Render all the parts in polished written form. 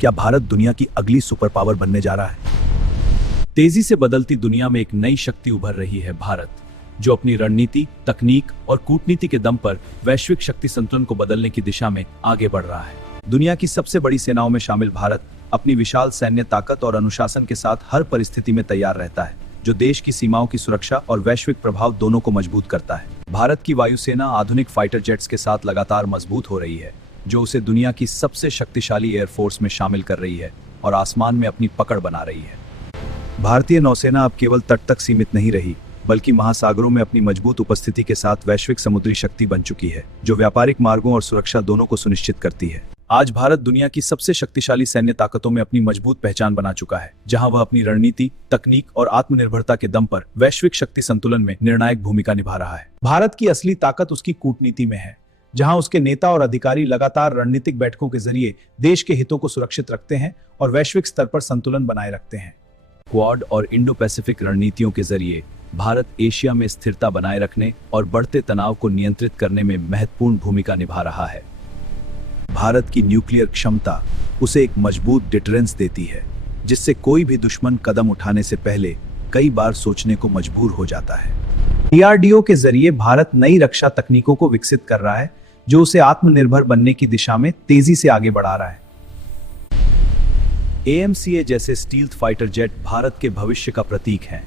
क्या भारत दुनिया की अगली सुपर पावर बनने जा रहा है? तेजी से बदलती दुनिया में एक नई शक्ति उभर रही है भारत, जो अपनी रणनीति, तकनीक और कूटनीति के दम पर वैश्विक शक्ति संतुलन को बदलने की दिशा में आगे बढ़ रहा है। दुनिया की सबसे बड़ी सेनाओं में शामिल भारत अपनी विशाल सैन्य ताकत और अनुशासन के साथ हर परिस्थिति में तैयार रहता है, जो देश की सीमाओं की सुरक्षा और वैश्विक प्रभाव दोनों को मजबूत करता है। भारत की वायुसेना आधुनिक फाइटर जेट्स के साथ लगातार मजबूत हो रही है, जो उसे दुनिया की सबसे शक्तिशाली एयरफोर्स में शामिल कर रही है और आसमान में अपनी पकड़ बना रही है। भारतीय नौसेना अब केवल तट तक सीमित नहीं रही, बल्कि महासागरों में अपनी मजबूत उपस्थिति के साथ वैश्विक समुद्री शक्ति बन चुकी है, जो व्यापारिक मार्गों और सुरक्षा दोनों को सुनिश्चित करती है। आज भारत दुनिया की सबसे शक्तिशाली सैन्य ताकतों में अपनी मजबूत पहचान बना चुका है, जहां वह अपनी रणनीति, तकनीक और आत्मनिर्भरता के दम पर वैश्विक शक्ति संतुलन में निर्णायक भूमिका निभा रहा है। भारत की असली ताकत उसकी कूटनीति में है, जहां उसके नेता और अधिकारी लगातार रणनीतिक बैठकों के जरिए देश के हितों को सुरक्षित रखते हैं और वैश्विक स्तर पर संतुलन बनाए रखते हैं। क्वाड और इंडो पैसिफिक रणनीतियों के जरिए भारत एशिया में स्थिरता बनाए रखने और बढ़ते तनाव को नियंत्रित करने में महत्वपूर्ण भूमिका निभा रहा है। भारत की न्यूक्लियर क्षमता उसे एक मजबूत डिटरेंस देती है, जिससे कोई भी दुश्मन कदम उठाने से पहले कई बार सोचने को मजबूर हो जाता है। DRDO के जरिए भारत नई रक्षा तकनीकों को विकसित कर रहा है, जो उसे आत्मनिर्भर बनने की दिशा में तेजी से आगे बढ़ा रहा है। AMCA जैसे स्टील्थ फाइटर जेट भारत के भविष्य का प्रतीक हैं,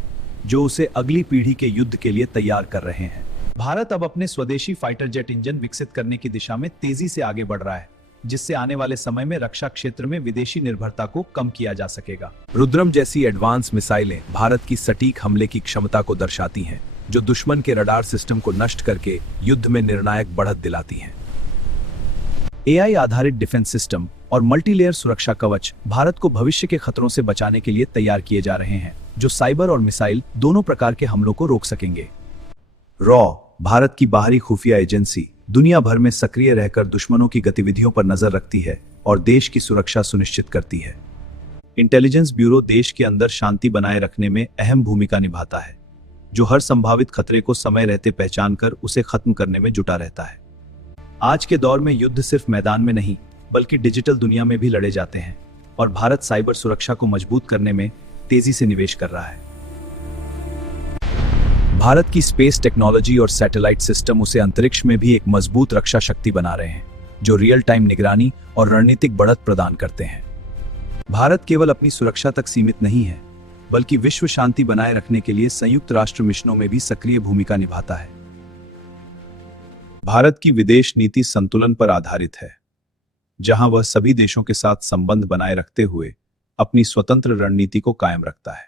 जो उसे अगली पीढ़ी के युद्ध के लिए तैयार कर रहे हैं। भारत अब अपने स्वदेशी फाइटर जेट इंजन विकसित करने की दिशा में तेजी से आगे बढ़ रहा है, जिससे आने वाले समय में रक्षा क्षेत्र में विदेशी निर्भरता को कम किया जा सकेगा। रुद्रम जैसी एडवांस मिसाइलें भारत की सटीक हमले की क्षमता को दर्शाती हैं, जो दुश्मन के रडार सिस्टम को नष्ट करके युद्ध में निर्णायक बढ़त दिलाती हैं। AI आधारित डिफेंस सिस्टम और मल्टीलेयर सुरक्षा कवच भारत को भविष्य के खतरों से बचाने के लिए तैयार किए जा रहे हैं, जो साइबर और मिसाइल दोनों प्रकार के हमलों को रोक सकेंगे। रॉ भारत की बाहरी खुफिया एजेंसी दुनिया भर में सक्रिय रहकर दुश्मनों की गतिविधियों पर नजर रखती है और देश की सुरक्षा सुनिश्चित करती है। इंटेलिजेंस ब्यूरो देश के अंदर शांति बनाए रखने में अहम भूमिका निभाता है, जो हर संभावित खतरे को समय रहते पहचान कर उसे खत्म करने में जुटा रहता है। आज के दौर में युद्ध सिर्फ मैदान में नहीं, बल्कि डिजिटल दुनिया में भी लड़े जाते हैं, और भारत साइबर सुरक्षा को मजबूत करने में तेजी से निवेश कर रहा है। भारत की स्पेस टेक्नोलॉजी और सैटेलाइट सिस्टम उसे अंतरिक्ष में भी एक मजबूत रक्षा शक्ति बना रहे हैं, जो रियल टाइम निगरानी और रणनीतिक बढ़त प्रदान करते हैं। भारत केवल अपनी सुरक्षा तक सीमित नहीं है, बल्कि विश्व शांति बनाए रखने के लिए संयुक्त राष्ट्र मिशनों में भी सक्रिय भूमिका निभाता है। भारत की विदेश नीति संतुलन पर आधारित है, जहां वह सभी देशों के साथ संबंध बनाए रखते हुए अपनी स्वतंत्र रणनीति को कायम रखता है।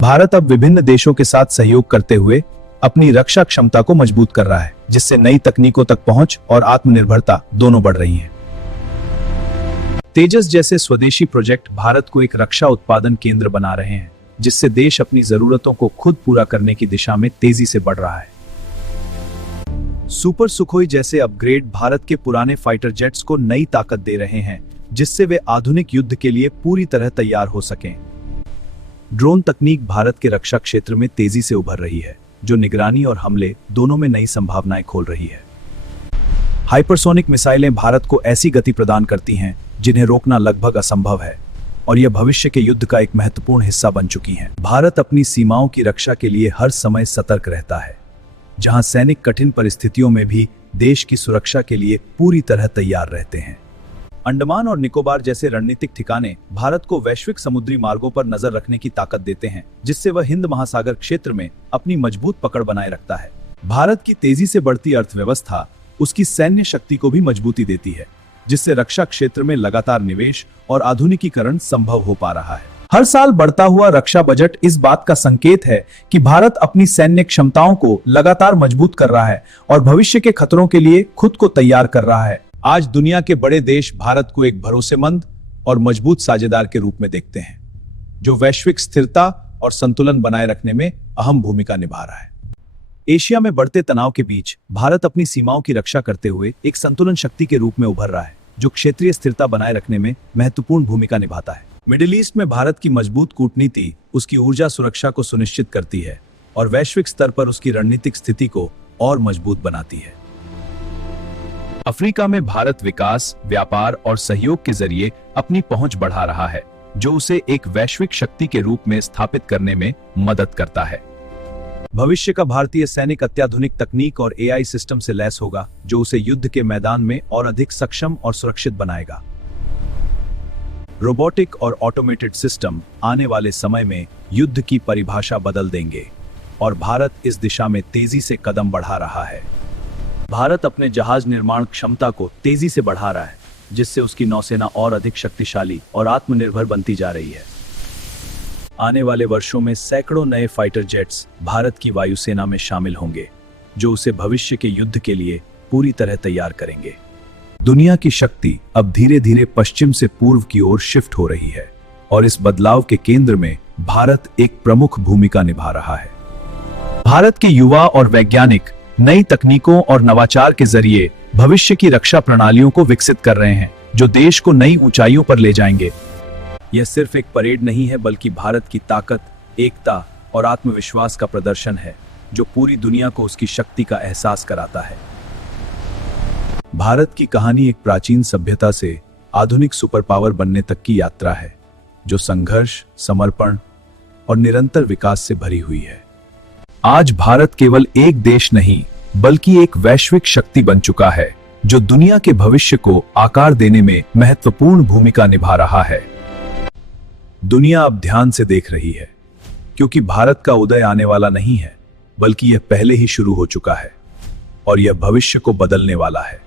भारत अब विभिन्न देशों के साथ सहयोग करते हुए अपनी रक्षा क्षमता को मजबूत कर रहा है, जिससे नई तकनीकों तक पहुंच और आत्मनिर्भरता दोनों बढ़ रही हैं। तेजस जैसे स्वदेशी प्रोजेक्ट भारत को एक रक्षा उत्पादन केंद्र बना रहे हैं, जिससे देश अपनी जरूरतों को खुद पूरा करने की दिशा में तेजी से बढ़ रहा है। सुपर सुखोई जैसे अपग्रेड भारत के पुराने फाइटर जेट्स को नई ताकत दे रहे हैं, जिससे वे आधुनिक युद्ध के लिए पूरी तरह तैयार हो सकें। ड्रोन तकनीक भारत के रक्षा क्षेत्र में तेजी से उभर रही है, जो निगरानी और हमले दोनों में नई संभावनाएं खोल रही है। हाइपरसोनिक मिसाइलें भारत को ऐसी गति प्रदान करती हैं जिन्हें रोकना लगभग असंभव है, और यह भविष्य के युद्ध का एक महत्वपूर्ण हिस्सा बन चुकी हैं। भारत अपनी सीमाओं की रक्षा के लिए हर समय सतर्क रहता है, जहां सैनिक कठिन परिस्थितियों में भी देश की सुरक्षा के लिए पूरी तरह तैयार रहते हैं। अंडमान और निकोबार जैसे रणनीतिक ठिकाने भारत को वैश्विक समुद्री मार्गों पर नजर रखने की ताकत देते हैं, जिससे वह हिंद महासागर क्षेत्र में अपनी मजबूत पकड़ बनाए रखता है। भारत की तेजी से बढ़ती अर्थव्यवस्था उसकी सैन्य शक्ति को भी मजबूती देती है, जिससे रक्षा क्षेत्र में लगातार निवेश और आधुनिकीकरण संभव हो पा रहा है। हर साल बढ़ता हुआ रक्षा बजट इस बात का संकेत है कि भारत अपनी सैन्य क्षमताओं को लगातार मजबूत कर रहा है और भविष्य के खतरों के लिए खुद को तैयार कर रहा है। आज दुनिया के बड़े देश भारत को एक भरोसेमंद और मजबूत साझेदार के रूप में देखते हैं, जो वैश्विक स्थिरता और संतुलन बनाए रखने में अहम भूमिका निभा रहा है। एशिया में बढ़ते तनाव के बीच भारत अपनी सीमाओं की रक्षा करते हुए एक संतुलन शक्ति के रूप में उभर रहा है, जो क्षेत्रीय स्थिरता बनाए रखने में महत्वपूर्ण भूमिका निभाता है। मिडिल ईस्ट में भारत की मजबूत कूटनीति उसकी ऊर्जा सुरक्षा को सुनिश्चित करती है और वैश्विक स्तर पर उसकी रणनीतिक स्थिति को और मजबूत बनाती है। अफ्रीका में भारत विकास, व्यापार और सहयोग के जरिए अपनी पहुंच बढ़ा रहा है, जो उसे एक वैश्विक शक्ति के रूप में स्थापित करने में मदद करता है। भविष्य का भारतीय सैनिक अत्याधुनिक तकनीक और एआई सिस्टम से लैस होगा, जो उसे युद्ध के मैदान में और अधिक सक्षम और सुरक्षित बनाएगा। रोबोटिक और ऑटोमेटेड सिस्टम आने वाले समय में युद्ध की परिभाषा बदल देंगे और भारत इस दिशा में तेजी से कदम बढ़ा रहा है। भारत अपने जहाज निर्माण क्षमता को तेजी से बढ़ा रहा है, जिससे उसकी नौसेना और अधिक शक्तिशाली और आत्मनिर्भर बनती जा रही है। आने वाले वर्षों में सैकड़ों नए फाइटर जेट्स भारत की वायुसेना में शामिल होंगे, जो उसे भविष्य के युद्ध के लिए पूरी तरह तैयार करेंगे। दुनिया की शक्ति अब धीरे धीरे पश्चिम से पूर्व की ओर शिफ्ट हो रही है और इस बदलाव के केंद्र में भारत एक प्रमुख भूमिका निभा रहा है। भारत के युवा और वैज्ञानिक नई तकनीकों और नवाचार के जरिए भविष्य की रक्षा प्रणालियों को विकसित कर रहे हैं, जो देश को नई ऊंचाइयों पर ले जाएंगे। यह सिर्फ एक परेड नहीं है, बल्कि भारत की ताकत, एकता और आत्मविश्वास का प्रदर्शन है, जो पूरी दुनिया को उसकी शक्ति का एहसास कराता है। भारत की कहानी एक प्राचीन सभ्यता से आधुनिक सुपर पावर बनने तक की यात्रा है, जो संघर्ष, समर्पण और निरंतर विकास से भरी हुई है। आज भारत केवल एक देश नहीं, बल्कि एक वैश्विक शक्ति बन चुका है, जो दुनिया के भविष्य को आकार देने में महत्वपूर्ण भूमिका निभा रहा है। दुनिया अब ध्यान से देख रही है, क्योंकि भारत का उदय आने वाला नहीं है, बल्कि यह पहले ही शुरू हो चुका है और यह भविष्य को बदलने वाला है।